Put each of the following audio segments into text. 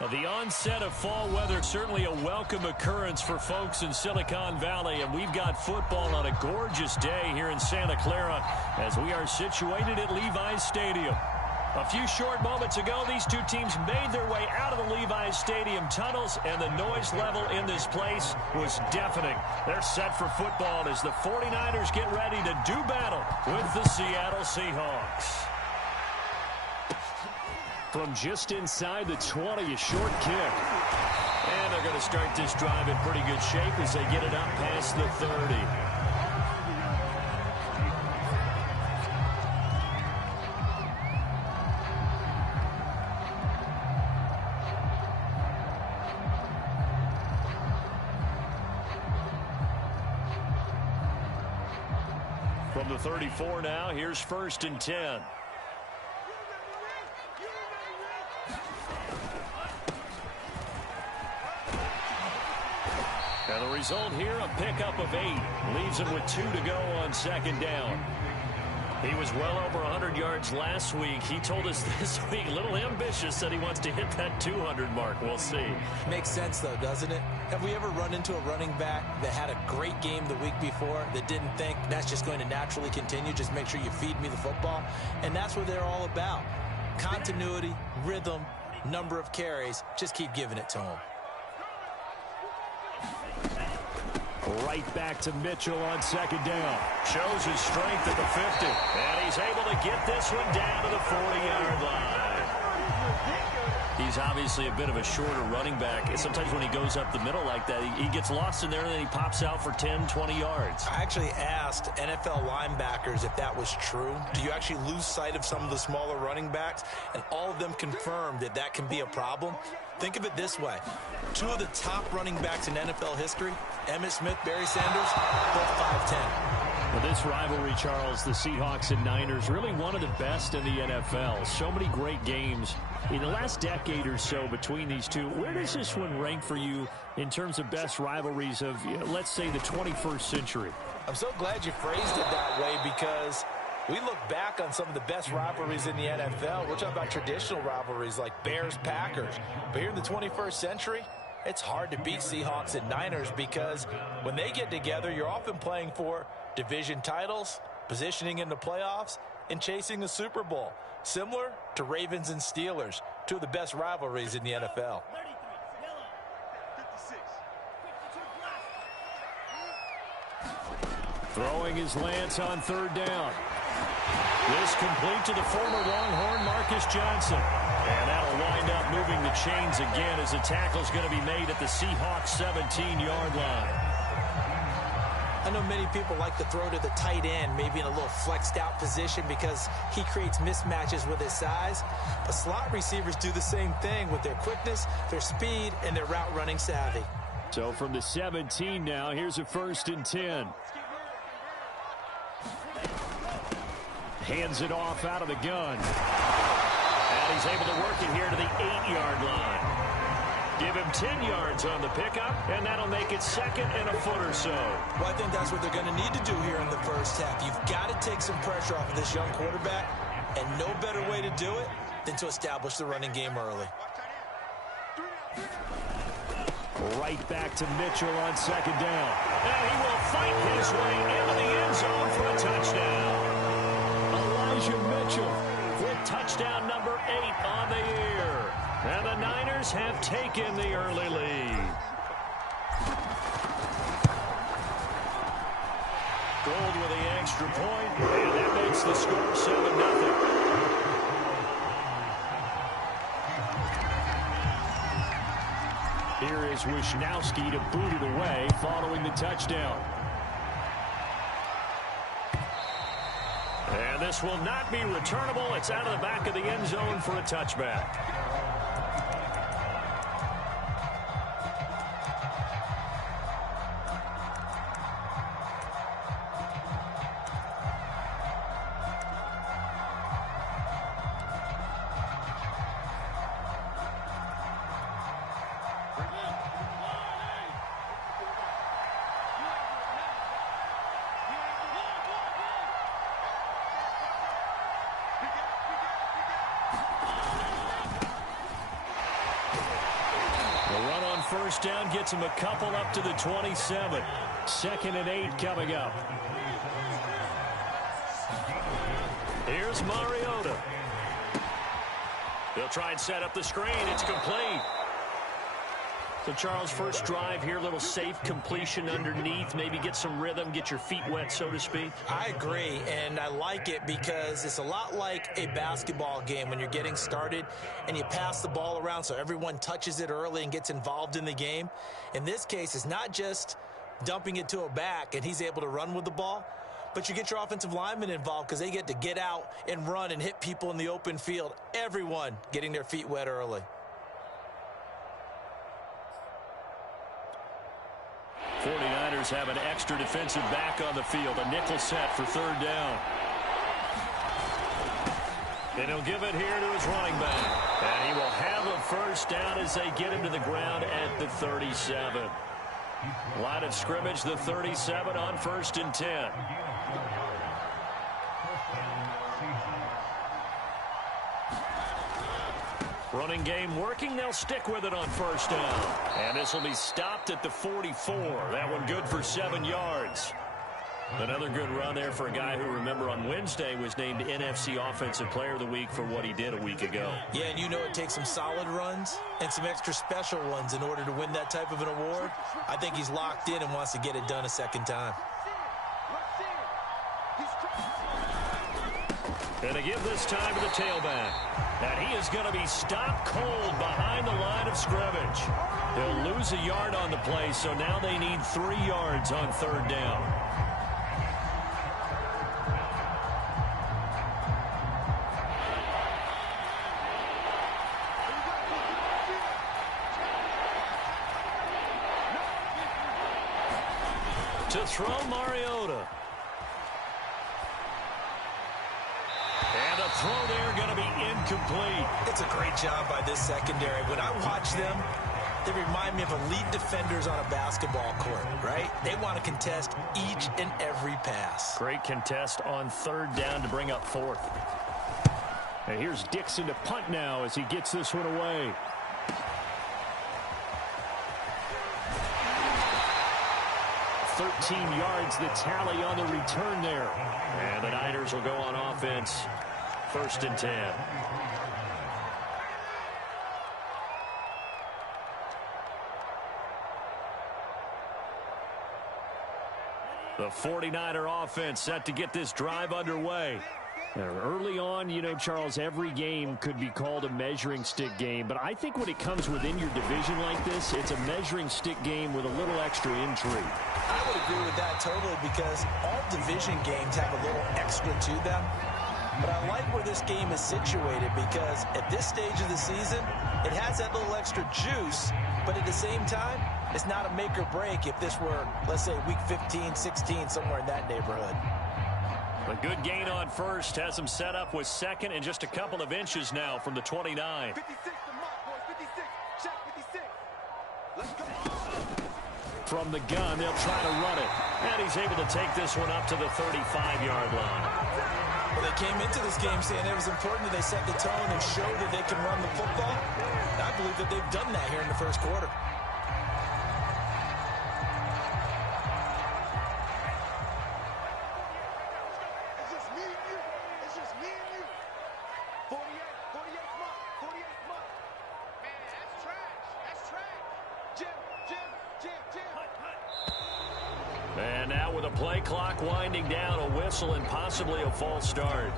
The onset of fall weather, certainly a welcome occurrence for folks in Silicon Valley, and we've got football on a gorgeous day here in Santa Clara as we are situated at Levi's Stadium. A few short moments ago, these two teams made their way out of the Levi's Stadium tunnels, and the noise level in this place was deafening. They're set for football as the 49ers get ready to do battle with the Seattle Seahawks. From just inside the 20, a short kick. And they're going to start this drive in pretty good shape as they get it up past the 30. From the 34 now, here's 1st and 10. And the result here, a pickup of 8. Leaves him with 2 to go on 2nd down. He was well over 100 yards last week. He told us this week, a little ambitious, that he wants to hit that 200 mark. We'll see. Makes sense, though, doesn't it? Have we ever run into a running back that had a great game the week before that didn't think that's just going to naturally continue? Just make sure you feed me the football. And that's what they're all about. Continuity, rhythm, number of carries. Just keep giving it to him. Right back to Mitchell on 2nd down. Shows his strength at the 50. And he's able to get this one down to the 40-yard line. He's obviously a bit of a shorter running back. Sometimes when he goes up the middle like that, he gets lost in there and then he pops out for 10, 20 yards. I actually asked NFL linebackers if that was true. Do you actually lose sight of some of the smaller running backs? And all of them confirmed that that can be a problem. Think of it this way. 2 of the top running backs in NFL history, Emmitt Smith, Barry Sanders, both 5'10". Well, this rivalry, Charles, the Seahawks and Niners, really one of the best in the NFL. So many great games in the last decade or so between these two. Where does this one rank for you in terms of best rivalries of, let's say, the 21st century? I'm so glad you phrased it that way because we look back on some of the best rivalries in the NFL. We're talking about traditional rivalries like Bears-Packers. But here in the 21st century, it's hard to beat Seahawks and Niners because when they get together, you're often playing for division titles, positioning in the playoffs, and chasing the Super Bowl. Similar to Ravens and Steelers, 2 of the best rivalries in the NFL. Throwing his Lance on 3rd down. This complete to the former Longhorn Marcus Johnson. And that'll wind up moving the chains again as the tackle's going to be made at the Seahawks 17-yard line. I know many people like to throw to the tight end, maybe in a little flexed out position because he creates mismatches with his size. But slot receivers do the same thing with their quickness, their speed, and their route running savvy. So from the 17 now, here's a 1st and 10. Hands it off out of the gun. And he's able to work it here to the 8-yard line. Give him 10 yards on the pickup, and that'll make it 2nd and a foot or so. Well, I think that's what they're going to need to do here in the first half. You've got to take some pressure off of this young quarterback, and no better way to do it than to establish the running game early. Right back to Mitchell on 2nd down. And he will fight his way into the end zone for a touchdown. Elijah Mitchell with touchdown number 8 on the year. And the Niners have taken the early lead. Gold with the extra point, and that makes the score 7-0. Here is Wisnowski to boot it away following the touchdown. And this will not be returnable. It's out of the back of the end zone for a touchback. first down gets him a couple up to the 27. 2nd and 8 coming up. Here's Mariota. They'll try and set up the screen. It's complete. So, Charles, first drive here, little safe completion underneath. Maybe get some rhythm, get your feet wet, so to speak. I agree, and I like it because it's a lot like a basketball game when you're getting started and you pass the ball around so everyone touches it early and gets involved in the game. In this case, it's not just dumping it to a back and he's able to run with the ball, but you get your offensive linemen involved because they get to get out and run and hit people in the open field. Everyone getting their feet wet early. '49ers have an extra defensive back on the field. A nickel set for 3rd down. And he'll give it here to his running back. And he will have a first down as they get him to the ground at the 37. Line of scrimmage, the 37 on 1st and 10. Running game working. They'll stick with it on 1st down. And this will be stopped at the 44. That one good for 7 yards. Another good run there for a guy who, remember, on Wednesday was named NFC Offensive Player of the Week for what he did a week ago. Yeah, and you know it takes some solid runs and some extra special ones in order to win that type of an award. I think he's locked in and wants to get it done a second time. And to give this time to the tailback. And he is going to be stopped cold behind the line of scrimmage. They'll lose a yard on the play, so now they need 3 yards on 3rd down. To throw, Mariota. And a throw there going to be incomplete. It's a great job by this secondary. When I watch them, they remind me of elite defenders on a basketball court, right? They want to contest each and every pass. Great contest on 3rd down to bring up 4th. And here's Dixon to punt now as he gets this one away. $13 yards, the tally on the return there. And the Niners will go on offense. 1st and 10. The 49er offense set to get this drive underway. Early on, you know, Charles, every game could be called a measuring stick game. But I think when it comes within your division like this, it's a measuring stick game with a little extra intrigue. I would agree with that totally because all division games have a little extra to them. But I like where this game is situated because at this stage of the season, it has that little extra juice. But at the same time, it's not a make or break if this were, let's say, week 15, 16, somewhere in that neighborhood. A good gain on 1st has him set up with 2nd and just a couple of inches now from the 29. 56 to mark, boys. 56. Check 56. Let's go. From the gun, they'll try to run it. And he's able to take this one up to the 35-yard line. Well, they came into this game saying it was important that they set the tone and show that they can run the football. I believe that they've done that here in the 1st quarter. And now with a play clock winding down, a whistle and possibly a false start.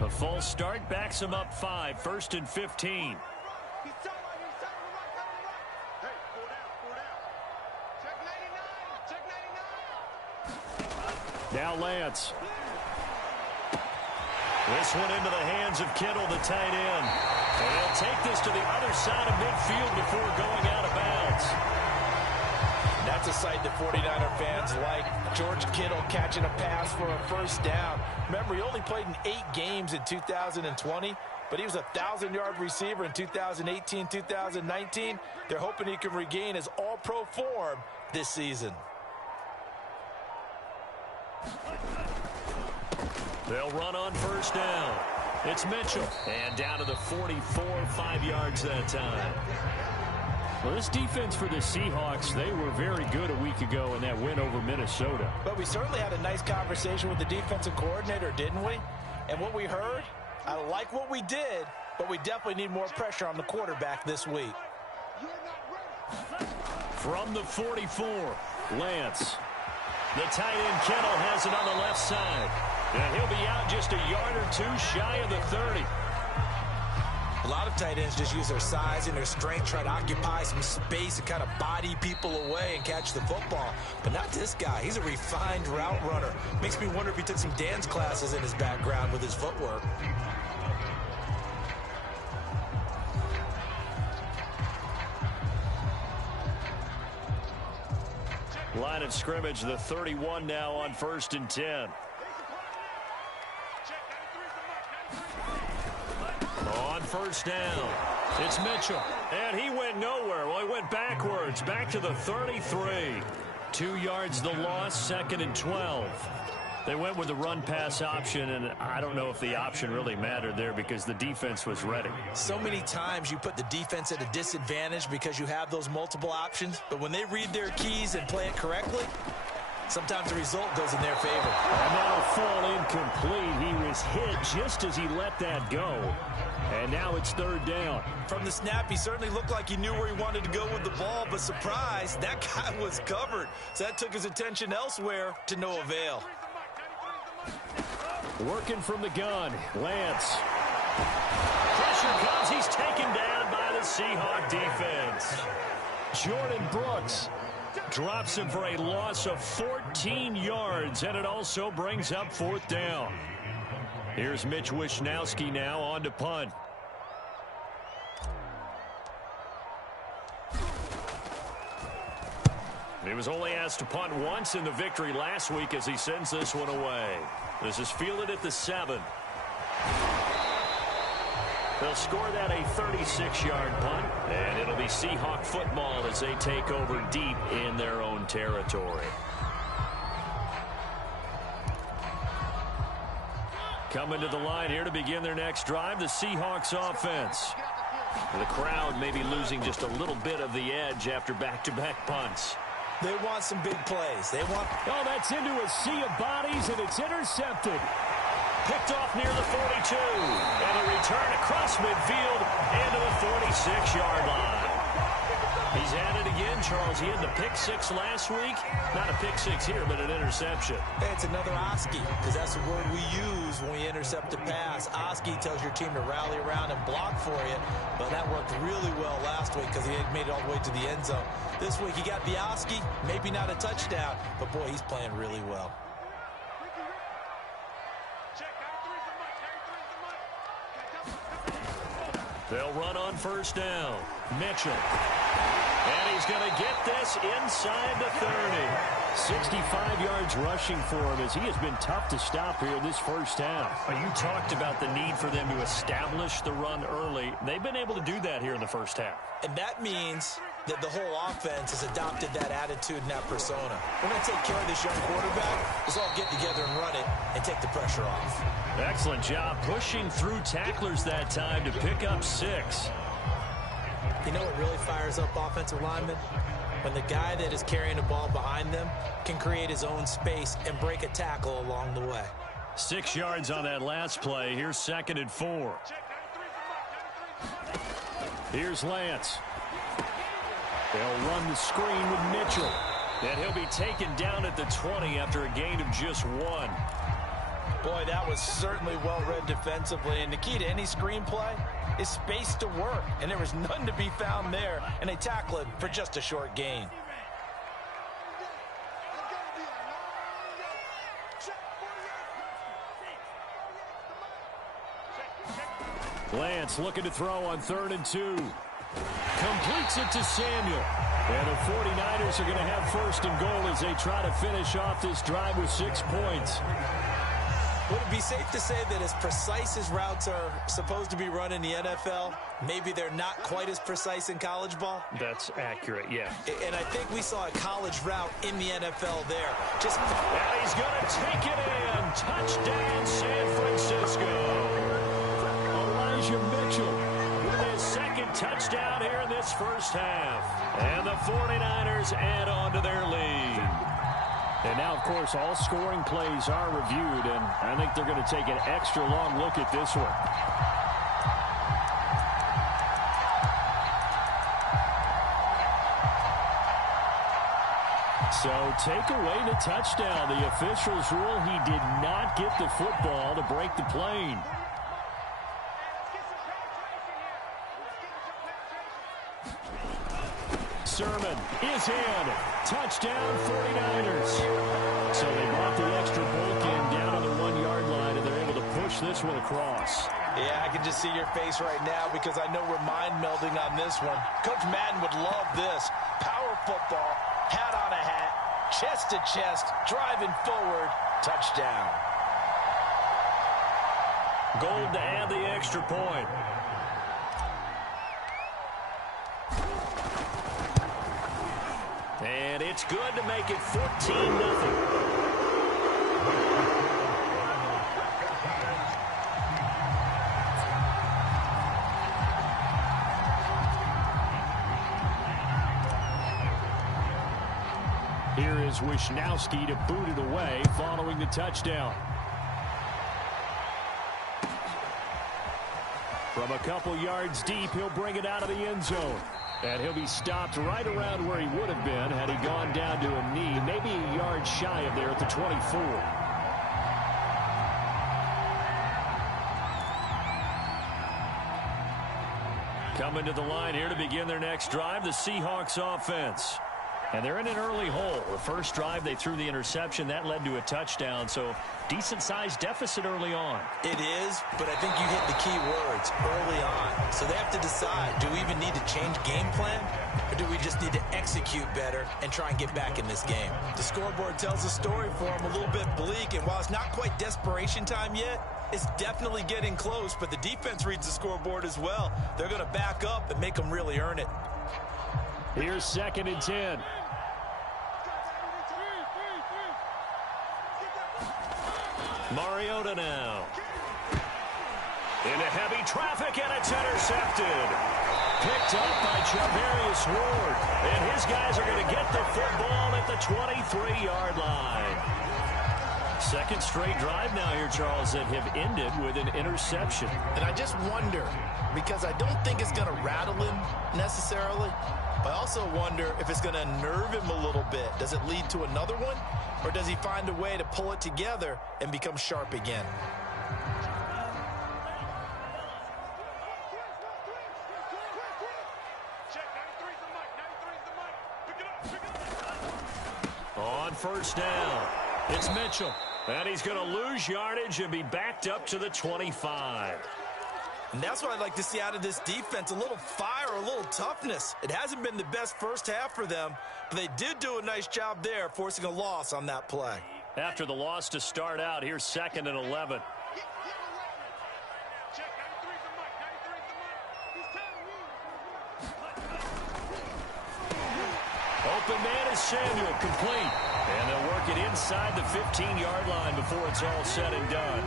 A false start backs him up 5, 1st and 15. Now Lance. This one into the hands of Kittle, the tight end. And he'll take this to the other side of midfield before going out of bounds. That's a sight that 49er fans like. George Kittle catching a pass for a 1st down. Remember, he only played in 8 games in 2020, but he was a 1,000-yard receiver in 2018, 2019. They're hoping he can regain his all-pro form this season. They'll run on first down. It's Mitchell. And down to the 44, 5 yards that time. Well, this defense for the Seahawks, they were very good a week ago in that win over Minnesota. But we certainly had a nice conversation with the defensive coordinator, didn't we? And what we heard, I like what we did, but we definitely need more pressure on the quarterback this week. From the 44, Lance. The tight end Kittle has it on the left side. And he'll be out just a yard or two shy of the 30. A lot of tight ends just use their size and their strength, try to occupy some space and kind of body people away and catch the football. But not this guy. He's a refined route runner. Makes me wonder if he took some dance classes in his background with his footwork. Line of scrimmage, the 31 now on 1st and 10. On first down, it's Mitchell. And he went nowhere. Well, he went backwards, back to the 33. 2 yards the loss, 2nd and 12. They went with the run-pass option, and I don't know if the option really mattered there because the defense was ready. So many times you put the defense at a disadvantage because you have those multiple options, but when they read their keys and play it correctly, sometimes the result goes in their favor. And that'll fall incomplete. He was hit just as he let that go. And now it's 3rd down. From the snap, he certainly looked like he knew where he wanted to go with the ball, but surprise, that guy was covered. So that took his attention elsewhere to no avail. Working from the gun, Lance. Pressure comes. He's taken down by the Seahawk defense. Jordan Brooks drops him for a loss of 14 yards, and it also brings up 4th down. Here's Mitch Wishnowski now on to punt. He was only asked to punt once in the victory last week as he sends this one away. This is fielded at the 7. They'll score that a 36-yard punt, and it'll be Seahawk football as they take over deep in their own territory. Coming to the line here to begin their next drive, the Seahawks offense. The crowd may be losing just a little bit of the edge after back-to-back punts. They want some big plays. They want... Oh, that's into a sea of bodies, and it's intercepted. Picked off near the 42. And a return across midfield into the 46-yard line. He's at it again, Charles. He had the pick 6 last week. Not a pick 6 here, but an interception. Hey, it's another Oski, because that's the word we use when we intercept a pass. Oski tells your team to rally around and block for you, but that worked really well last week because he had made it all the way to the end zone. This week he got the Oski, maybe not a touchdown, but boy, he's playing really well. They'll run on first down. Mitchell. And he's going to get this inside the 30. 65 yards rushing for him as he has been tough to stop here this first half. You talked about the need for them to establish the run early. They've been able to do that here in the first half. And that means that the whole offense has adopted that attitude and that persona. We're going to take care of this young quarterback. Let's all get together and run it and take the pressure off. Excellent job pushing through tacklers that time to pick up 6. You know what really fires up offensive linemen? When the guy that is carrying the ball behind them can create his own space and break a tackle along the way. 6 yards on that last play. Here's 2nd and 4. Here's Lance. They'll run the screen with Mitchell. And he'll be taken down at the 20 after a gain of just 1. Boy, that was certainly well-read defensively. And the key to any screenplay is space to work. And there was none to be found there. And they tackle it for just a short gain. Lance looking to throw on 3rd and 2. Completes it to Samuel. And the 49ers are going to have 1st and goal as they try to finish off this drive with 6 points. Would it be safe to say that as precise as routes are supposed to be run in the NFL, maybe they're not quite as precise in college ball? That's accurate, yeah. And I think we saw a college route in the NFL there. And he's going to take it in. Touchdown, San Francisco. Elijah Mitchell with his second touchdown here in this first half. And the 49ers add on to their lead. And now, of course, all scoring plays are reviewed, and I think they're going to take an extra long look at this one. So take away the touchdown. The officials rule he did not get the football to break the plane. Sermon is in. Touchdown, 49ers. So they brought the extra bulk in down on the 1-yard line, and they're able to push this one across. Yeah, I can just see your face right now because I know we're mind melding on this one. Coach Madden would love this. Power football, hat on a hat, chest to chest, driving forward, touchdown. Gold to add the extra point. And it's good to make it 14-0. Here is Wisnowski to boot it away following the touchdown. From a couple yards deep, he'll bring it out of the end zone. And he'll be stopped right around where he would have been had he gone down to a knee, maybe a yard shy of there at the 24. Coming to the line here to begin their next drive, the Seahawks offense. And they're in an early hole. The first drive, they threw the interception. That led to a touchdown, so decent-sized deficit early on. It is, but I think you hit the key words, early on. So they have to decide, do we even need to change game plan, or do we just need to execute better and try and get back in this game? The scoreboard tells a story for them, a little bit bleak, and while it's not quite desperation time yet, it's definitely getting close, but the defense reads the scoreboard as well. They're going to back up and make them really earn it. Here's 2nd and 10. Mariota now. Into heavy traffic, and it's intercepted. Picked up by Javarius Ward. And his guys are going to get the football at the 23-yard line. Second straight drive now here, Charles, that have ended with an interception. And I just wonder, because I don't think it's going to rattle him necessarily, but I also wonder if it's going to nerve him a little bit. Does it lead to another one? Or does he find a way to pull it together and become sharp again? On first down, it's Mitchell. And he's going to lose yardage and be backed up to the 25. And that's what I'd like to see out of this defense, a little fire, a little toughness. It hasn't been the best first half for them, but they did do a nice job there, forcing a loss on that play. After the loss to start out, here's 2nd and 11. Open man is Samuel, complete. And they'll work it inside the 15-yard line before it's all said and done.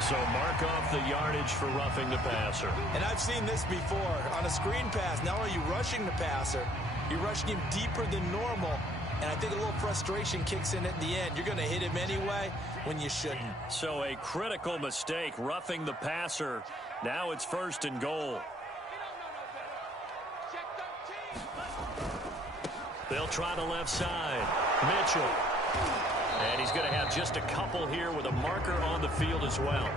So mark off the yardage for roughing the passer. And I've seen this before. On a screen pass, not only are you rushing the passer, you're rushing him deeper than normal. And I think a little frustration kicks in at the end. You're going to hit him anyway when you shouldn't. So a critical mistake, roughing the passer. Now it's 1st and goal. They'll try the left side. Mitchell. And he's going to have just a couple here with a marker on the field as well.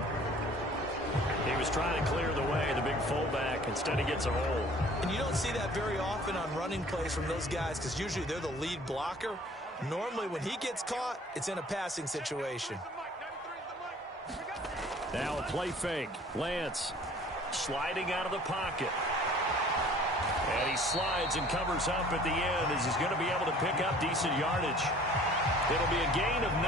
He was trying to clear the way, the big fullback. Instead, he gets a hole. And you don't see that very often on running plays from those guys because usually they're the lead blocker. Normally, when he gets caught, it's in a passing situation. Now a play fake. Lance sliding out of the pocket. And he slides and covers up at the end as he's going to be able to pick up decent yardage. It'll be a gain of 9.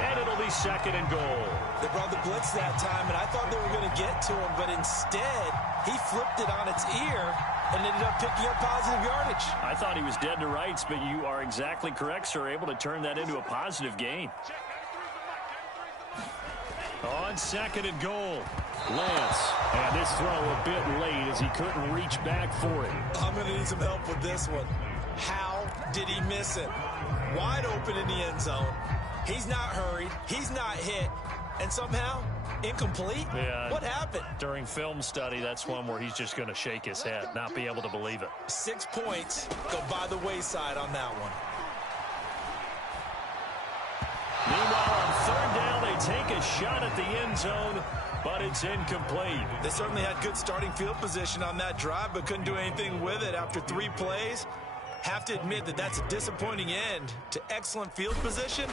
And it'll be second and goal. They brought the blitz that time, and I thought they were going to get to him, but instead, he flipped it on its ear and ended up picking up positive yardage. I thought he was dead to rights, but you are exactly correct, sir. Able to turn that into a positive gain. On second and goal, Lance. And this throw a bit late as he couldn't reach back for it. I'm going to need some help with this one. How did he miss it? Wide open in the end zone. He's not hurried. He's not hit. And somehow, incomplete? Yeah. What happened? During film study, that's one where he's just going to shake his head, not be able to believe it. 6 points go by the wayside on that one. Meanwhile, on third down, they take a shot at the end zone, but it's incomplete. They certainly had good starting field position on that drive, but couldn't do anything with it after 3 plays. Have to admit that that's a disappointing end to excellent field position.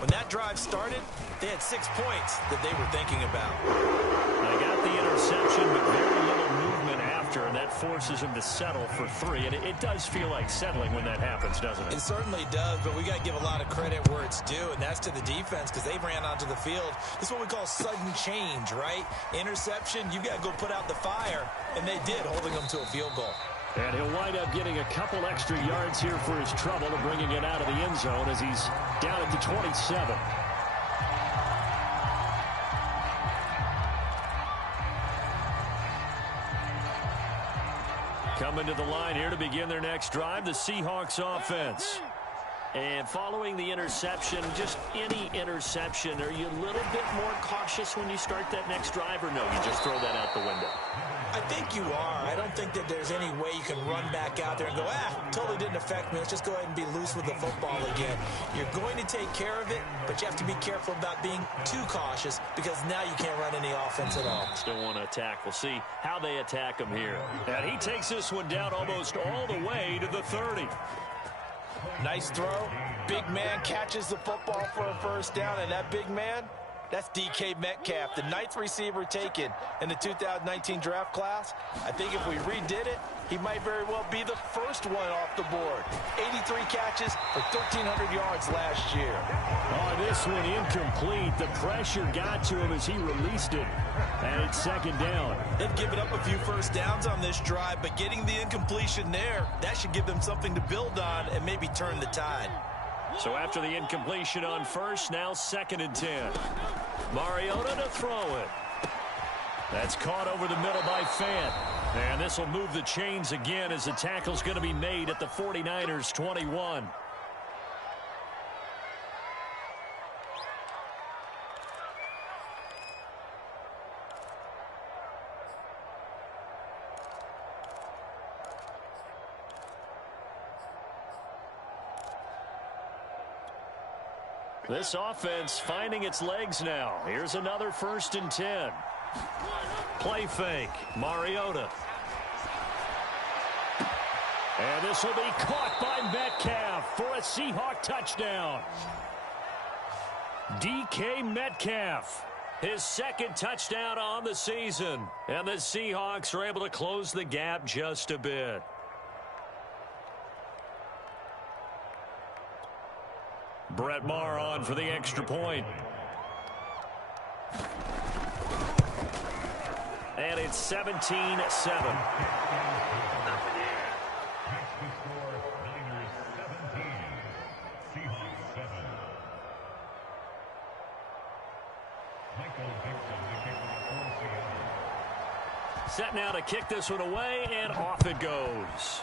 When that drive started, they had 6 points that they were thinking about. They got the interception, but very little movement after, and that forces them to settle for 3. And it does feel like settling when that happens, doesn't it? It certainly does, but we got to give a lot of credit where it's due, and that's to the defense because they ran onto the field. This is what we call sudden change, right? Interception, you got to go put out the fire, and they did, holding them to a field goal. And he'll wind up getting a couple extra yards here for his trouble and bringing it out of the end zone as he's down at the 27. Coming to the line here to begin their next drive, the Seahawks offense. And following the interception, just any interception, are you a little bit more cautious when you start that next drive, or no, you just throw that out the window? I think you are. I don't think that there's any way you can run back out there and go, totally didn't affect me. Let's just go ahead and be loose with the football again. You're going to take care of it, but you have to be careful about being too cautious because now you can't run any offense at all. Still want to attack. We'll see how they attack him here. And he takes this one down almost all the way to the 30. Nice throw. Big man catches the football for a first down, and that big man, that's DK Metcalf, the 9th receiver taken in the 2019 draft class. I think if we redid it, he might very well be the first one off the board. 83 catches for 1,300 yards last year. Oh, this one incomplete. The pressure got to him as he released it. And it's second down. They've given up a few first downs on this drive, but getting the incompletion there, that should give them something to build on and maybe turn the tide. So after the incompletion on first, now second and 10. Mariota to throw it. That's caught over the middle by Fant. And this will move the chains again as the tackle's going to be made at the 49ers 21. This offense finding its legs now. Here's another 1st and 10. Play fake. Mariota. And this will be caught by Metcalf for a Seahawk touchdown. DK Metcalf, his second touchdown on the season. And the Seahawks are able to close the gap just a bit. Brett Maher on for the extra point. And it's 17-7. Set now to kick this one away, and off it goes.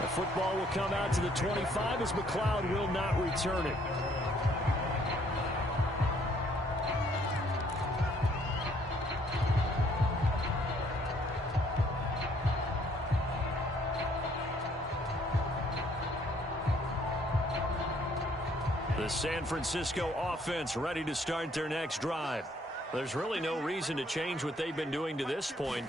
The football will come out to the 25 as McLeod will not return it. The San Francisco offense ready to start their next drive. There's really no reason to change what they've been doing to this point.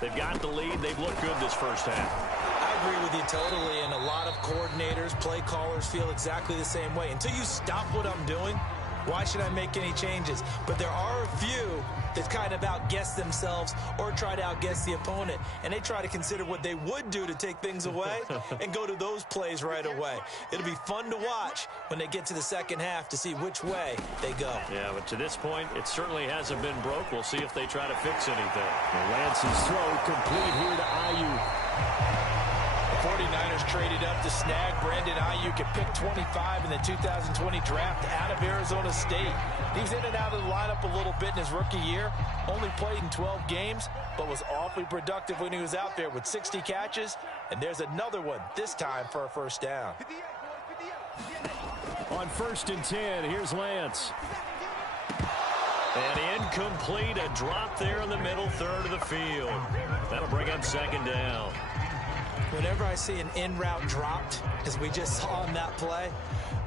They've got the lead. They've looked good this first half. I agree with you totally, and a lot of coordinators, play callers feel exactly the same way. Until you stop what I'm doing, Why should I make any changes? But there are a few that kind of outguess themselves or try to outguess the opponent, and they try to consider what they would do to take things away and go to those plays right away. It'll be fun to watch when they get to the second half to see which way they go. Yeah, but to this point, it certainly hasn't been broke. We'll see if they try to fix anything. Lance's throw complete here to Ayuk. The 49ers traded up to snag Brandon Ayuk at pick 25 in the 2020 draft out of Arizona State. He was in and out of the lineup a little bit in his rookie year, only played in 12 games, but was awfully productive when he was out there with 60 catches. And there's another one, this time for a first down. On 1st and 10, here's Lance. And incomplete, a drop there in the middle third of the field. That'll bring up 2nd down. Whenever I see an in-route dropped, as we just saw on that play,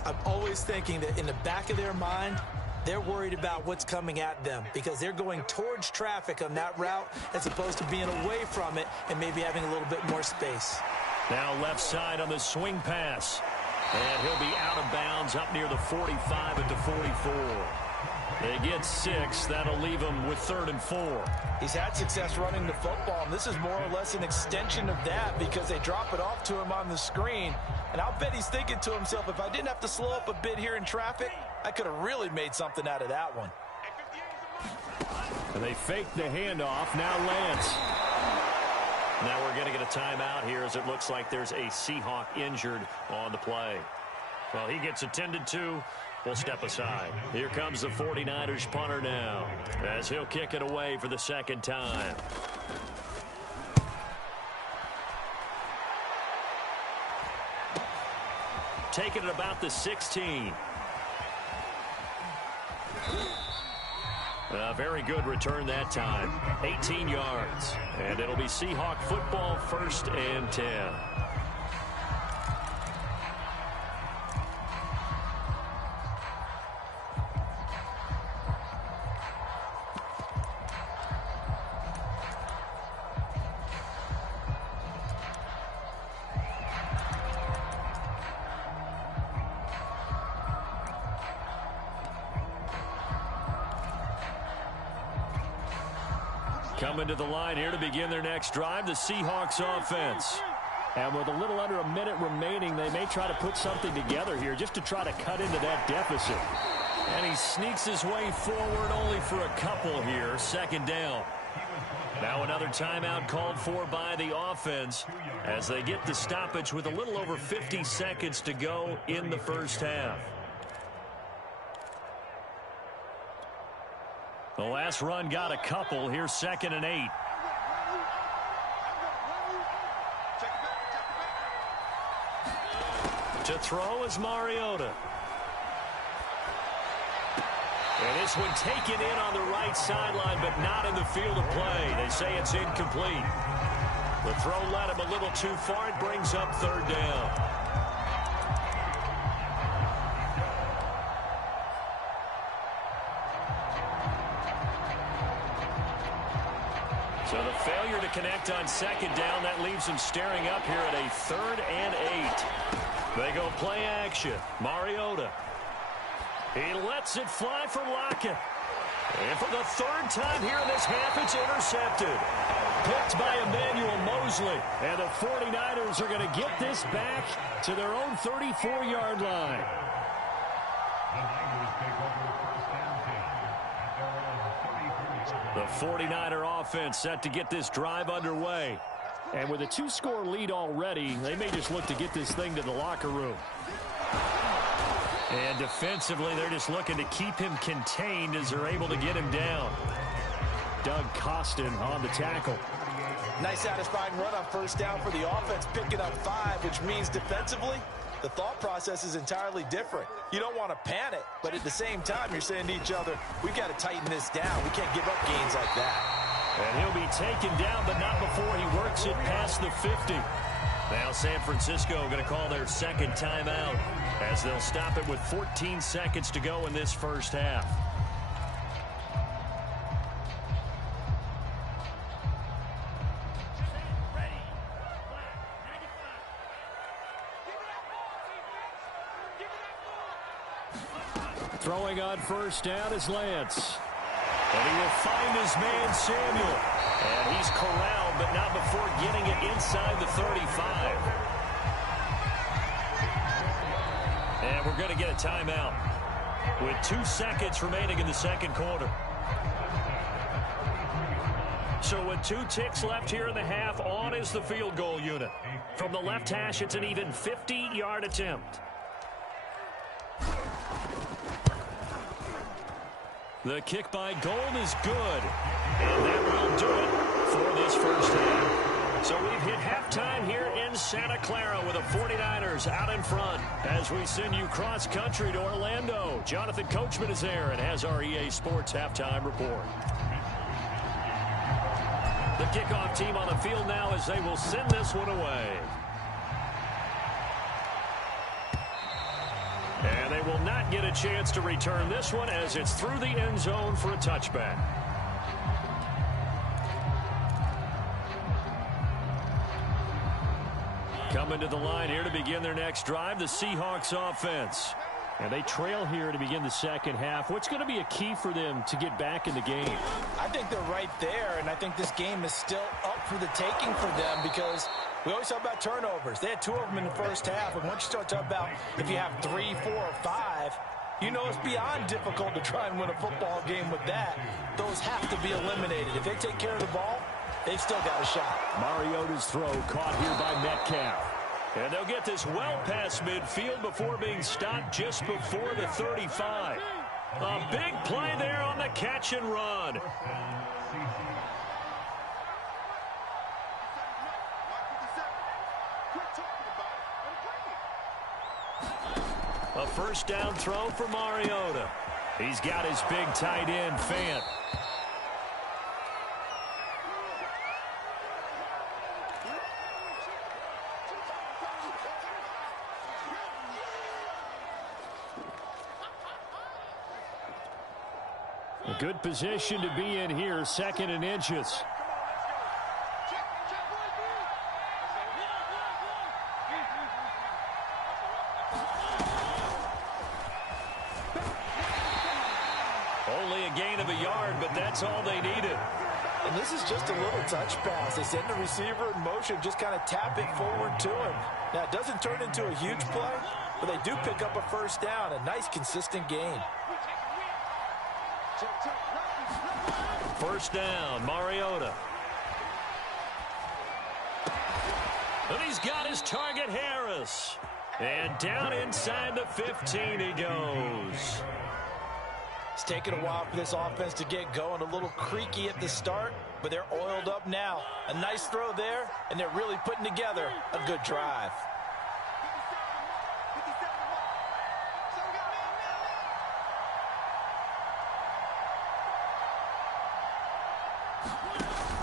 I'm always thinking that in the back of their mind, they're worried about what's coming at them because they're going towards traffic on that route as opposed to being away from it and maybe having a little bit more space. Now left side on the swing pass. And he'll be out of bounds up near the 45 at the 44. They get 6. That'll leave him with 3rd and 4. He's had success running the football, and this is more or less an extension of that because they drop it off to him on the screen. And I'll bet he's thinking to himself, if I didn't have to slow up a bit here in traffic, I could have really made something out of that one. And they fake the handoff. Now Lance. Now we're going to get a timeout here as it looks like there's a Seahawk injured on the play. Well, he gets attended to. We'll step aside. Here comes the 49ers punter now as he'll kick it away for the 2nd time. Taking it about the 16. A very good return that time. 18 yards. And it'll be Seahawk football, 1st and 10. Coming to the line here to begin their next drive, the Seahawks offense. And with a little under a minute remaining, they may try to put something together here just to try to cut into that deficit. And he sneaks his way forward only for a couple here. 2nd down. Now another timeout called for by the offense as they get the stoppage with a little over 50 seconds to go in the first half. The last run got a couple. Here's 2nd and 8. To throw is Mariota. And this one taken in on the right sideline, but not in the field of play. They say it's incomplete. The throw led him a little too far. It brings up 3rd down. So the failure to connect on 2nd down, that leaves him staring up here at a 3rd and 8. They go play action. Mariota. He lets it fly for Lockett. And for the 3rd time here in this half, it's intercepted. Picked by Emmanuel Mosley. And the 49ers are going to get this back to their own 34-yard line. The 49er offense set to get this drive underway. And with a 2-score lead already, they may just look to get this thing to the locker room. And defensively, they're just looking to keep him contained as they're able to get him down. Doug Costin on the tackle. Nice satisfying run on 1st down for the offense, picking up 5, which means defensively, the thought process is entirely different. You don't want to panic, but at the same time, you're saying to each other, we've got to tighten this down. We can't give up gains like that. And he'll be taken down, but not before he works it past the 50. Now San Francisco going to call their 2nd timeout as they'll stop it with 14 seconds to go in this first half. Throwing on first down is Lance. And he will find his man Samuel. And he's corralled, but not before getting it inside the 35. And we're going to get a timeout with 2 seconds remaining in the second quarter. So with 2 ticks left here in the half, on is the field goal unit. From the left hash, it's an even 50-yard attempt. The kick by Gold is good. And that will do it for this first half. So we've hit halftime here in Santa Clara with the 49ers out in front. As we send you cross-country to Orlando, Jonathan Coachman is there and has our EA Sports halftime report. The kickoff team on the field now as they will send this one away. And they will not get a chance to return this one as it's through the end zone for a touchback. Coming to the line here to begin their next drive, the Seahawks offense. And they trail here to begin the second half. What's going to be a key for them to get back in the game? I think they're right there, and I think this game is still up for the taking for them because we always talk about turnovers. They had 2 of them in the first half, and once you start talking about if you have 3, 4, or 5, you know it's beyond difficult to try and win a football game with that. Those have to be eliminated. If they take care of the ball, they've still got a shot. Mariota's throw caught here by Metcalf. And they'll get this well past midfield before being stopped just before the 35. A big play there on the catch and run. A first down throw for Mariota. He's got his big tight end, Fant. A good position to be in here, 2nd and inches. Only a gain of a yard, but that's all they needed. And this is just a little touch pass. They send the receiver in motion, just kind of tap it forward to him. Now, it doesn't turn into a huge play, but they do pick up a first down, a nice, consistent gain. First down, Mariota. And he's got his target, Harris. And down inside the 15 he goes. It's taken a while for this offense to get going. A little creaky at the start, but they're oiled up now. A nice throw there, and they're really putting together a good drive.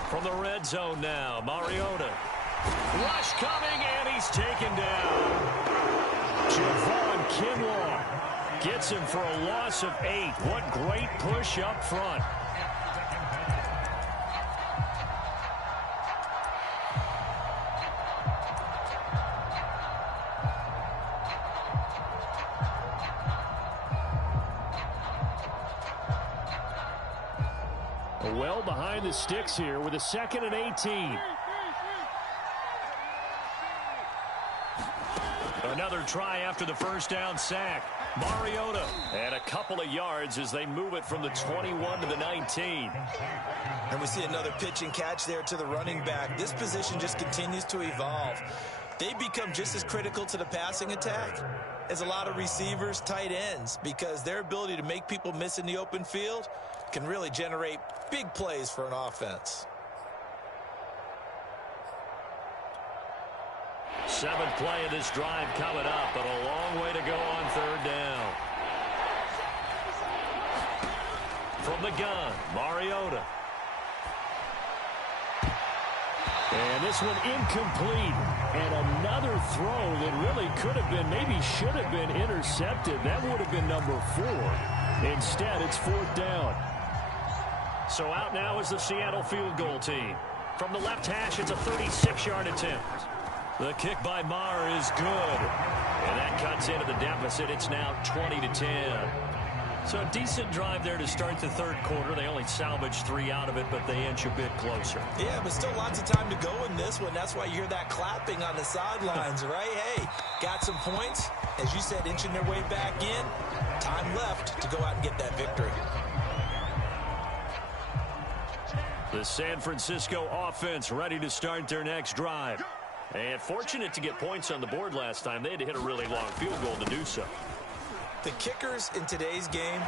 From the red zone now, Mariota. Rush coming, and he's taken down. Javon Kinlaw gets him for a loss of 8. What great push up front. Well behind the sticks here with a 2nd and 18. Another try after the first down sack. Mariota and a couple of yards as they move it from the 21 to the 19. And we see another pitch and catch there to the running back. This position just continues to evolve. They become just as critical to the passing attack as a lot of receivers, tight ends, because their ability to make people miss in the open field can really generate big plays for an offense. 7th play of this drive coming up, but a long way to go on 3rd down. From the gun, Mariota. And this one incomplete. And another throw that really could have been, maybe should have been intercepted. That would have been number 4. Instead, it's 4th down. So out now is the Seattle field goal team. From the left hash, it's a 36-yard attempt. The kick by Maher is good. And that cuts into the deficit. It's now 20-10. So a decent drive there to start the third quarter. They only salvaged 3 out of it, but they inch a bit closer. Yeah, but still lots of time to go in this one. That's why you hear that clapping on the sidelines, right? Hey, got some points. As you said, inching their way back in. Time left to go out and get that victory. The San Francisco offense ready to start their next drive. And fortunate to get points on the board last time. They had to hit a really long field goal to do so. The kickers in today's game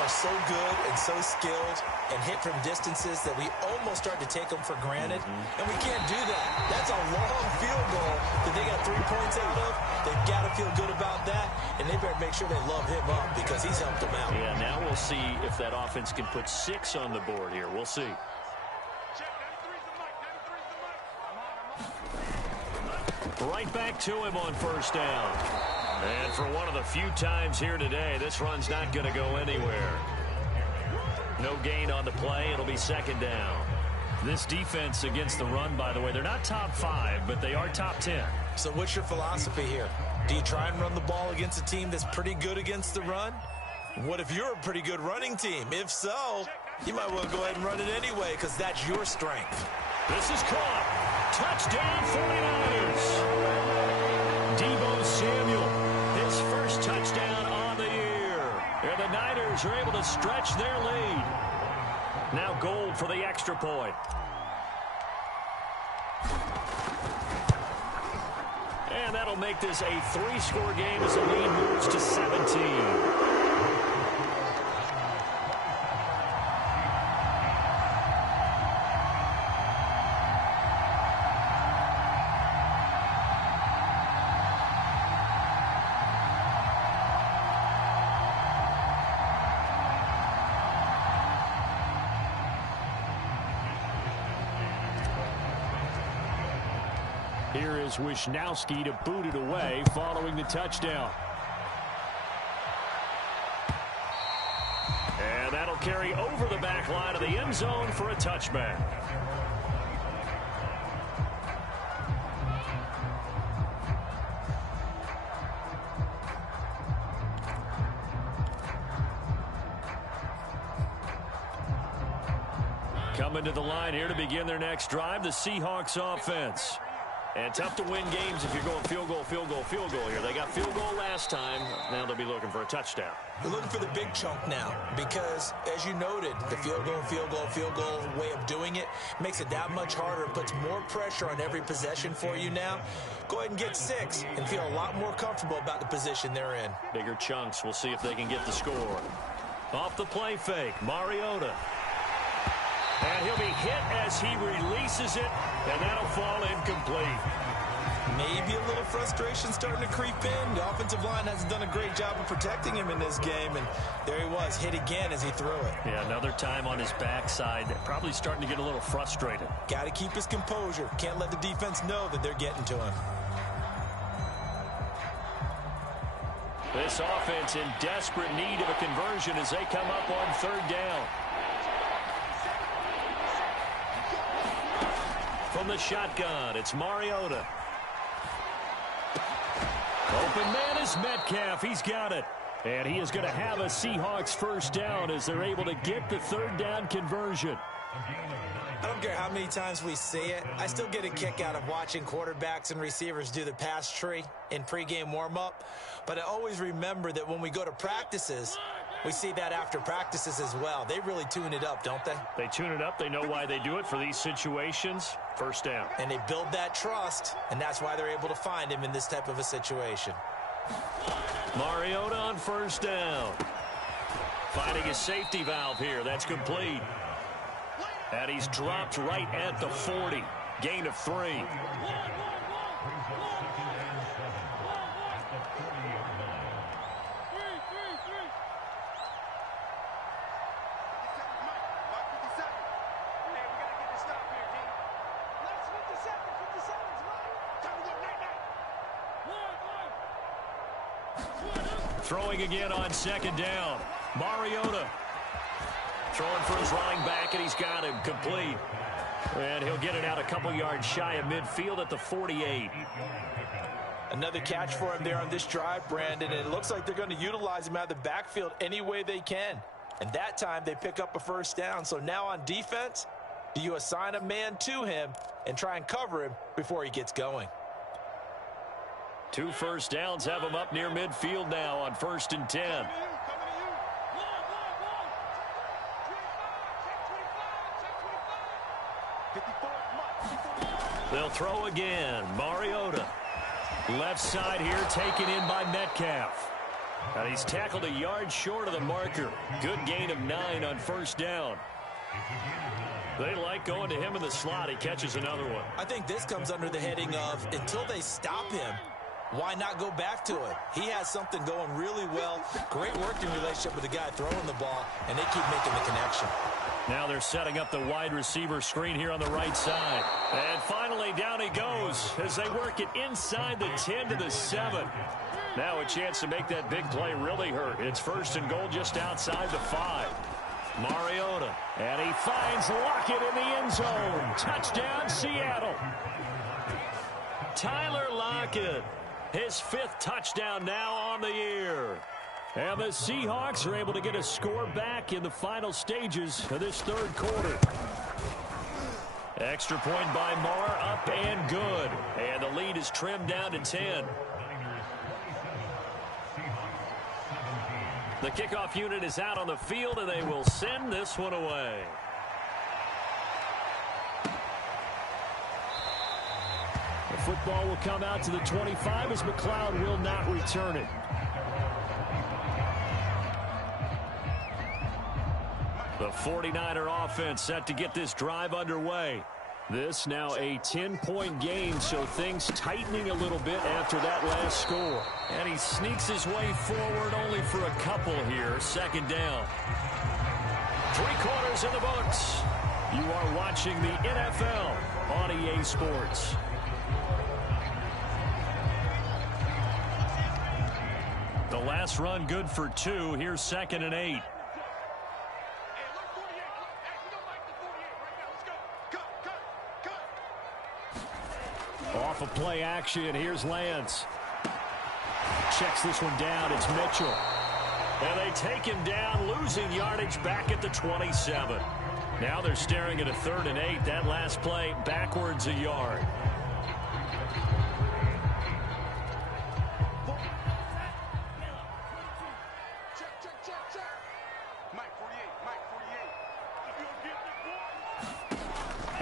are so good and so skilled and hit from distances that we almost start to take them for granted. And we can't do that. That's a long field goal that they got 3 points out of. They've got to feel good about that, and they better make sure they love him up because he's helped them out. Yeah, now we'll see if that offense can put 6 on the board here. We'll see. Right back to him on first down. And for one of the few times here today, this run's not going to go anywhere. No gain on the play. It'll be second down. This defense against the run, by the way, they're not top 5, but they are top 10. So what's your philosophy here? Do you try and run the ball against a team that's pretty good against the run? What if you're a pretty good running team? If so, you might well go ahead and run it anyway because that's your strength. This is caught. Touchdown 49ers. Deebo Samuel, his first touchdown on the year. And the Niners are able to stretch their lead. Now Gold for the extra point. And that'll make this a 3-score game as the lead moves to 17. Here is Wisnowski to boot it away following the touchdown. And that'll carry over the back line of the end zone for a touchback. Coming to the line here to begin their next drive, the Seahawks offense. And tough to win games if you're going field goal, field goal, field goal here. They got field goal last time. Now they'll be looking for a touchdown. They're looking for the big chunk now because, as you noted, the field goal way of doing it makes it that much harder. It puts more pressure on every possession for you now. Go ahead and get 6 and feel a lot more comfortable about the position they're in. Bigger chunks. We'll see if they can get the score. Off the play fake, Mariota. And he'll be hit as he releases it, and that'll fall incomplete. Maybe a little frustration starting to creep in. The offensive line hasn't done a great job of protecting him in this game, and there he was, hit again as he threw it. Yeah, another time on his backside. Probably starting to get a little frustrated. Got to keep his composure. Can't let the defense know that they're getting to him. This offense in desperate need of a conversion as they come up on third down. From the shotgun, it's Mariota. Open man is Metcalf. He's got it. And he is going to have a Seahawks first down as they're able to get the third down conversion. I don't care how many times we see it. I still get a kick out of watching quarterbacks and receivers do the pass tree in pregame warm-up. But I always remember that when we go to practices, we see that after practices as well. They really tune it up, don't they? They tune it up. They know why they do it for these situations. First down. And they build that trust, and that's why they're able to find him in this type of a situation. Mariota on first down. Finding a safety valve here. That's complete. And he's dropped right at the 40. Gain of 3. Throwing again on second down. Mariota throwing for his running back, and he's got him complete. And he'll get it out a couple yards shy of midfield at the 48. Another catch for him there on this drive, Brandon, and it looks like they're going to utilize him out of the backfield any way they can. And that time they pick up a first down. So now on defense, do you assign a man to him and try and cover him before he gets going? 2 first downs have him up near midfield now on 1st and 10. They'll throw again. Mariota. Left side here taken in by Metcalf. And he's tackled a yard short of the marker. Good gain of 9 on 1st down. They like going to him in the slot. He catches another one. I think this comes under the heading of until they stop him, why not go back to it? He has something going really well. Great working relationship with the guy throwing the ball, and they keep making the connection. Now they're setting up the wide receiver screen here on the right side. And finally down he goes as they work it inside the 10 to the 7. Now a chance to make that big play really hurt. It's 1st and goal just outside the 5. Mariota. And he finds Lockett in the end zone. Touchdown, Seattle. Tyler Lockett. His 5th touchdown now on the year. And the Seahawks are able to get a score back in the final stages of this 3rd quarter. Extra point by Marr, up and good. And the lead is trimmed down to 10. The kickoff unit is out on the field, and they will send this one away. The football will come out to the 25 as McLeod will not return it. The 49er offense set to get this drive underway. This now a 10-point game, so things tightening a little bit after that last score. And he sneaks his way forward only for a couple here. 2nd down. 3 quarters in the books. You are watching the NFL on EA Sports. The last run good for 2. Here's 2nd and 8. Off of play action, here's Lance. Checks this one down, it's Mitchell. And they take him down, losing yardage back at the 27. Now they're staring at a 3rd and 8. That last play, backwards a yard.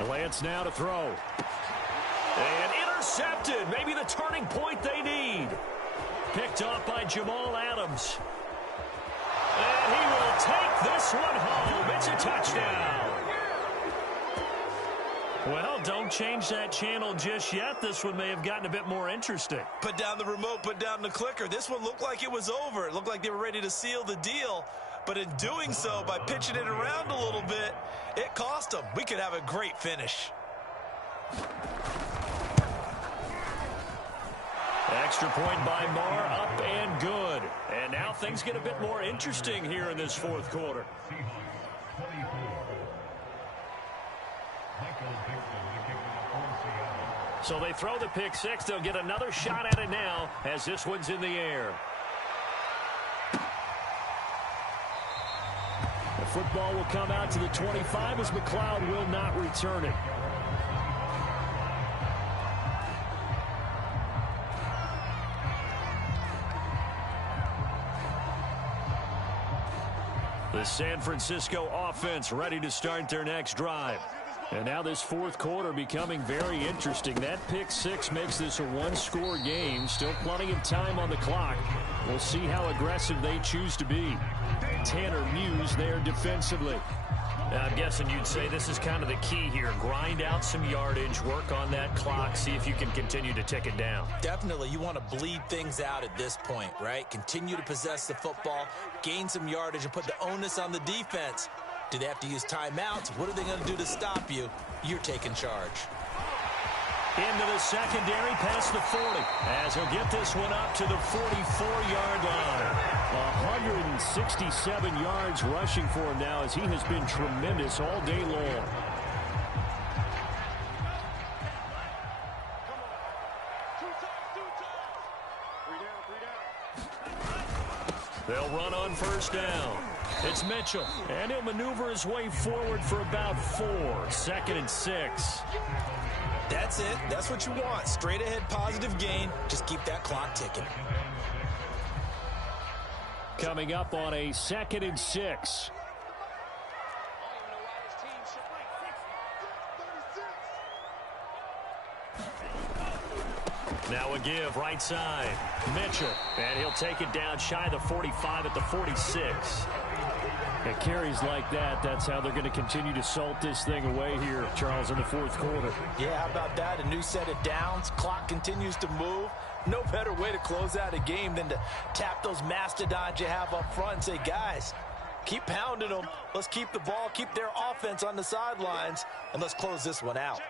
Lance now to throw. And intercepted. Maybe the turning point they need. Picked off by Jamal Adams. And he will take this one home. It's a touchdown. Well, don't change that channel just yet. This one may have gotten a bit more interesting. Put down the remote, put down the clicker. This one looked like it was over. It looked like they were ready to seal the deal. But in doing so, by pitching it around a little bit, it cost them. We could have a great finish. Extra point by Marr, up and good. And now things get a bit more interesting here in this 4th quarter. So they throw the pick 6. They'll get another shot at it now as this one's in the air. The football will come out to the 25 as McLeod will not return it. The San Francisco offense ready to start their next drive. And now this 4th quarter becoming very interesting. That pick 6 makes this a 1-score game. Still plenty of time on the clock. We'll see how aggressive they choose to be. Tanner Muse there defensively. I'm guessing you'd say this is kind of the key here. Grind out some yardage, work on that clock, see if you can continue to tick it down. Definitely, you want to bleed things out at this point, right? Continue to possess the football, gain some yardage, and put the onus on the defense. Do they have to use timeouts? What are they going to do to stop you? You're taking charge. Into the secondary, past the 40, as he'll get this one up to the 44-yard line. 167 yards rushing for him now, as he has been tremendous all day long. on first down. It's Mitchell, and he'll maneuver his way forward for about 4. 2nd and 6. That's it. That's what you want. Straight ahead positive gain. Just keep that clock ticking. Coming up on a 2nd and 6. Now a give, right side. Mitchell, and he'll take it down shy of the 45 at the 46. And carries like that, that's how they're going to continue to salt this thing away here, Charles, in the 4th quarter. Yeah, how about that? A new set of downs. Clock continues to move. No better way to close out a game than to tap those mastodons you have up front and say, guys, keep pounding them. Let's keep the ball, keep their offense on the sidelines, and let's close this one out.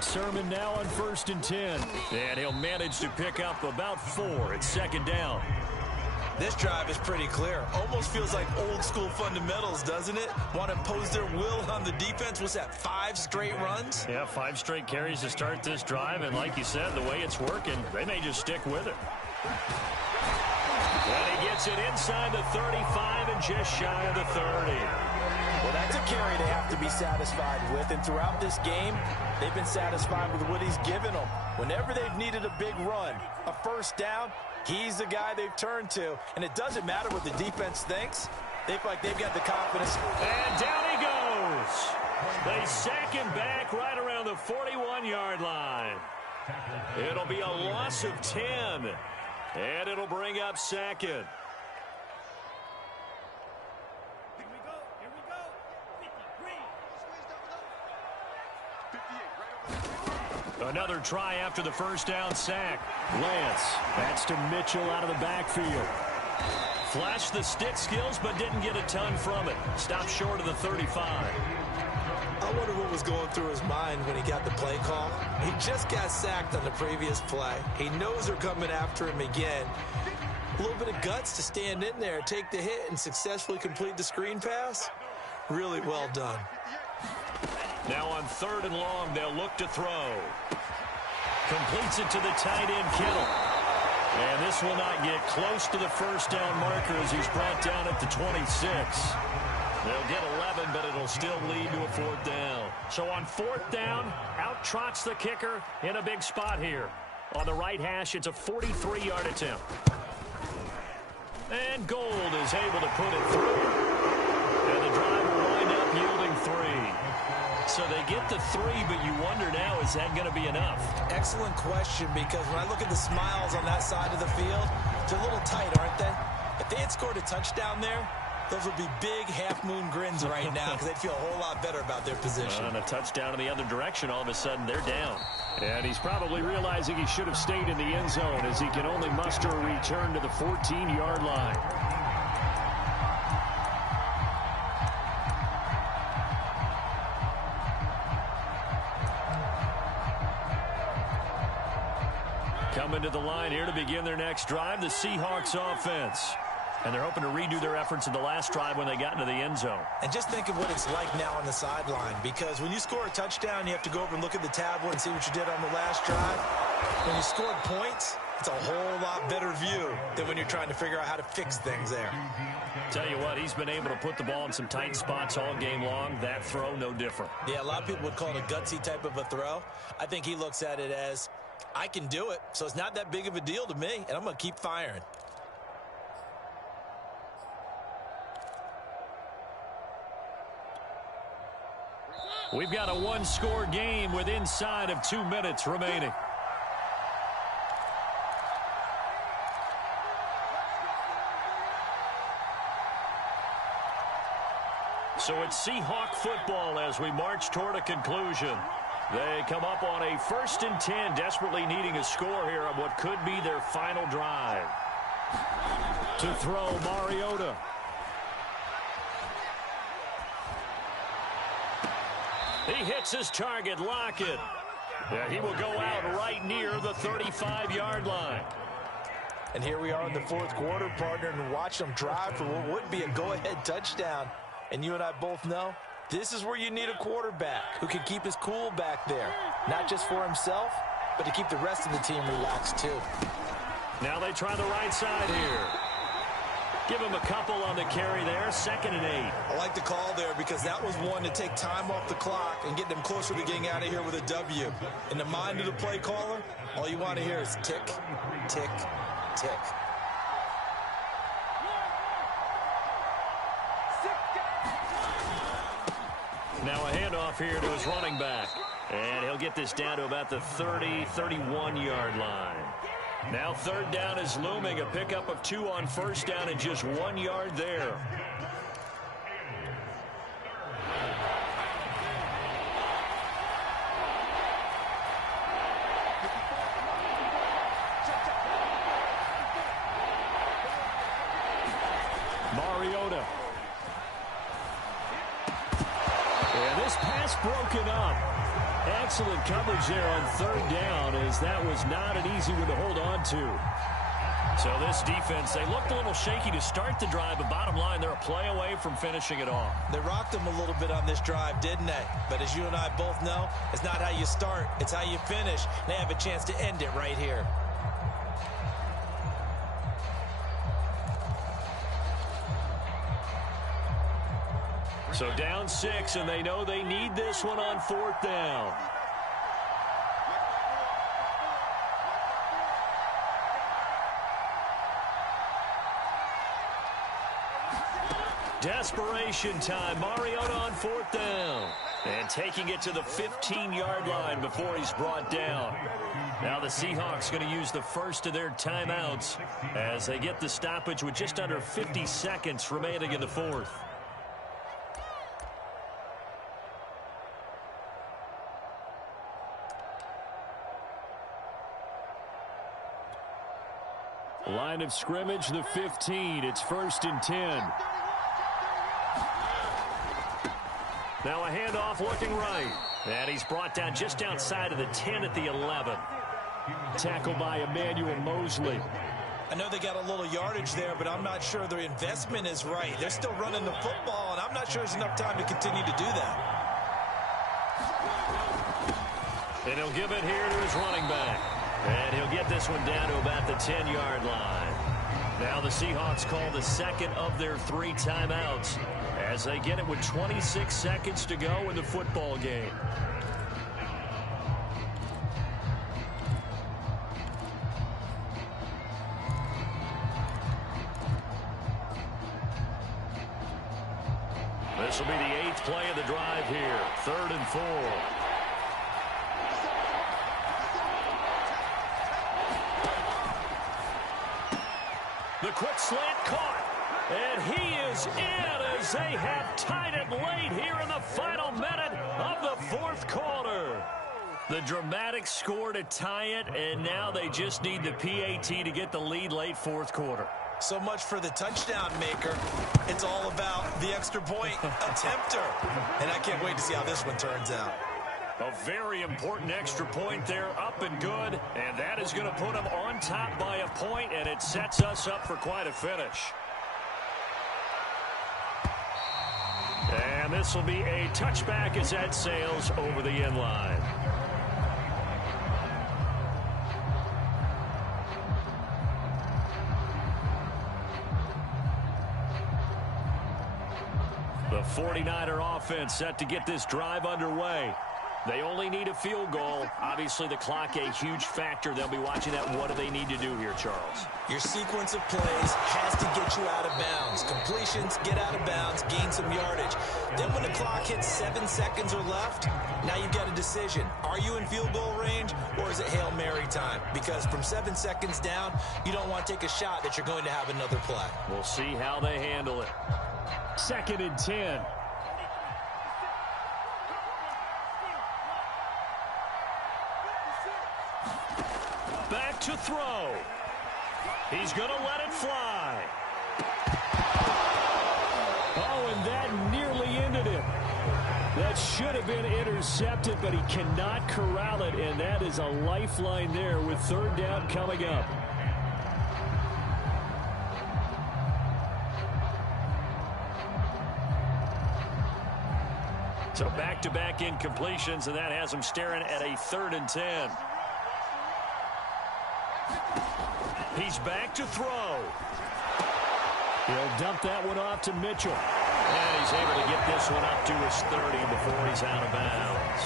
Sermon now on 1st and 10. And he'll manage to pick up about 4 at 2nd down. This drive is pretty clear. Almost feels like old school fundamentals, doesn't it? Want to impose their will on the defense. What's that, 5 straight runs? Yeah, 5 straight carries to start this drive. And like you said, the way it's working, they may just stick with it. And he gets it inside the 35 and just shy of the 30. Well, that's a carry they have to be satisfied with. And throughout this game, they've been satisfied with what he's given them. Whenever they've needed a big run, a first down, he's the guy they've turned to. And it doesn't matter what the defense thinks. They feel like they've got the confidence. And down he goes. They sack him back right around the 41-yard line. It'll be a loss of 10. And it'll bring up 2nd. Another try after the first down sack. Lance, that's to Mitchell out of the backfield. Flashed the stick skills, but didn't get a ton from it. Stopped short of the 35. I wonder what was going through his mind when he got the play call. He just got sacked on the previous play. He knows they're coming after him again. A little bit of guts to stand in there, take the hit, and successfully complete the screen pass. Really well done. Now on 3rd and long, they'll look to throw. Completes it to the tight end, Kittle. And this will not get close to the first down marker as he's brought down at the 26. They'll get 11, but it'll still lead to a 4th down. So on 4th down, out trots the kicker in a big spot here. On the right hash, it's a 43-yard attempt. And Gold is able to put it through. And the drive will wind up yielding 3. So they get the 3, but you wonder now, is that going to be enough? Excellent question, because when I look at the smiles on that side of the field, they're a little tight, aren't they? If they had scored a touchdown there, those would be big half-moon grins right now because they'd feel a whole lot better about their position. On a touchdown in the other direction, all of a sudden they're down. And he's probably realizing he should have stayed in the end zone as he can only muster a return to the 14-yard line. Coming to the line here to begin their next drive, the Seahawks offense. And they're hoping to redo their efforts in the last drive when they got into the end zone. And just think of what it's like now on the sideline, because when you score a touchdown, you have to go over and look at the tablet and see what you did on the last drive. When you scored points, it's a whole lot better view than when you're trying to figure out how to fix things there. Tell you what, he's been able to put the ball in some tight spots all game long. That throw, no different. Yeah, a lot of people would call it a gutsy type of a throw. I think he looks at it as, I can do it, so it's not that big of a deal to me, and I'm going to keep firing. We've got a one-score game with inside of 2 minutes remaining. So it's Seahawk football as we march toward a conclusion. They come up on a 1st and 10, desperately needing a score here on what could be their final drive. To throw, Mariota. He hits his target, Lockett. Yeah, he will go out right near the 35-yard line. And here we are in the 4th quarter, partner, and watch them drive for what would be a go-ahead touchdown. And you and I both know this is where you need a quarterback who can keep his cool back there, not just for himself, but to keep the rest of the team relaxed too. Now they try the right side here. Give him a couple on the carry there, 2nd and 8. I like the call there because that was one to take time off the clock and get them closer to getting out of here with a W. In the mind of the play caller, all you want to hear is tick, tick, tick. Now a handoff here to his running back. And he'll get this down to about the 30, 31-yard line. Now 3rd down is looming. A pickup of 2 on 1st down and just 1 yard there. Mariota. And this pass broken up. Excellent coverage there on 3rd down, as that was not an easy one to hold on to. So this defense, they looked a little shaky to start the drive, but bottom line, they're a play away from finishing it off. They rocked them a little bit on this drive, didn't they? But as you and I both know, it's not how you start, it's how you finish. They have a chance to end it right here. So down 6, and they know they need this one on 4th down. Desperation time. Mariota on 4th down. And taking it to the 15-yard line before he's brought down. Now the Seahawks going to use the first of their timeouts as they get the stoppage with just under 50 seconds remaining in the 4th. Line of scrimmage, the 15. It's 1st and 10. Now a handoff looking right. And he's brought down just outside of the 10 at the 11. Tackled by Emmanuel Mosley. I know they got a little yardage there, but I'm not sure their investment is right. They're still running the football, and I'm not sure there's enough time to continue to do that. And he'll give it here to his running back. And he'll get this one down to about the 10-yard line. Now the Seahawks call the 2nd of their 3 timeouts as they get it with 26 seconds to go in the football game. This will be the 8th play of the drive here. 3rd and 4. The quick slant caught, and he is in as they have tied it late here in the final minute of the 4th quarter. The dramatic score to tie it, and now they just need the PAT to get the lead late 4th quarter. So much for the touchdown maker. It's all about the extra point attempter. And I can't wait to see how this one turns out. A very important extra point there, up and good, and that is going to put them on top by a point, and it sets us up for quite a finish. And this will be a touchback as that sails over the end line. The 49er offense set to get this drive underway. They only need a field goal. Obviously, the clock a huge factor. They'll be watching that. What do they need to do here, Charles? Your sequence of plays has to get you out of bounds. Completions, get out of bounds, gain some yardage. Then when the clock hits 7 seconds or left, now you've got a decision. Are you in field goal range, or is it Hail Mary time? Because from 7 seconds down, you don't want to take a shot that you're going to have another play. We'll see how they handle it. 2nd and 10. Back to throw. He's going to let it fly. Oh, and that nearly ended it. That should have been intercepted, but he cannot corral it, and that is a lifeline there with 3rd down coming up. So back-to-back incompletions, and that has him staring at a 3rd and 10. He's back to throw. He'll dump that one off to Mitchell. And he's able to get this one up to his 30 before he's out of bounds.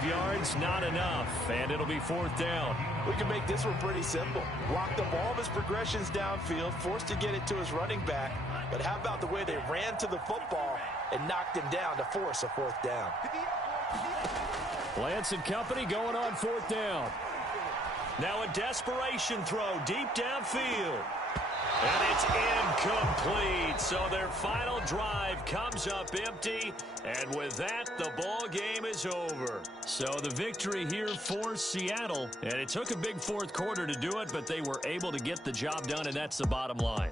5 yards, not enough, and it'll be 4th down. We can make this one pretty simple. Locked up all of his progressions downfield, forced to get it to his running back. But how about the way they ran to the football and knocked him down to force a 4th down? Lance and company going on 4th down. Now a desperation throw deep downfield. And it's incomplete. So their final drive comes up empty. And with that, the ball game is over. So the victory here for Seattle. And it took a big 4th quarter to do it, but they were able to get the job done, and that's the bottom line.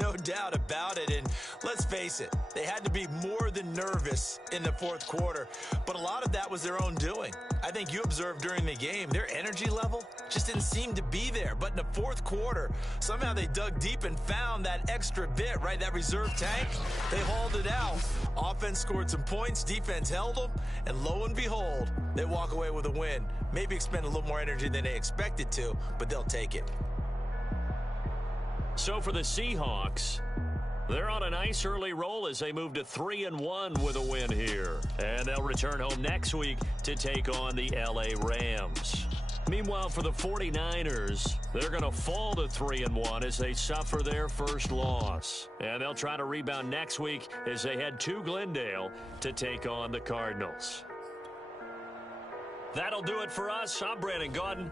No doubt about it. And let's face it, they had to be more than nervous in the 4th quarter. But a lot of that was their own doing. I think you observed during the game, their energy level just didn't seem to be there. But in the 4th quarter, somehow they dug deep and found that extra bit, right? That reserve tank. They hauled it out. Offense scored some points. Defense held them. And lo and behold, they walk away with a win. Maybe expend a little more energy than they expected to, but they'll take it. So for the Seahawks, they're on a nice early roll as they move to 3-1 with a win here. And they'll return home next week to take on the LA Rams. Meanwhile, for the 49ers, they're going to fall to 3-1 as they suffer their first loss. And they'll try to rebound next week as they head to Glendale to take on the Cardinals. That'll do it for us. I'm Brandon Gaudin.